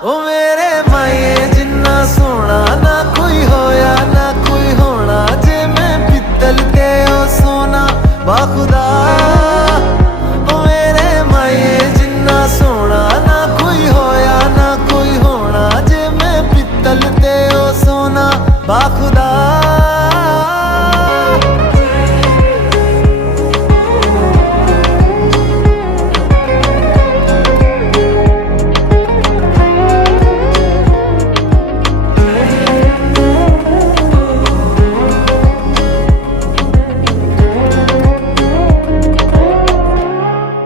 ओ मेरे माए जिन्ना सोना ना कोई होया ना कोई होना, जे मैं पित्तल ते ओ सोना बा खुदा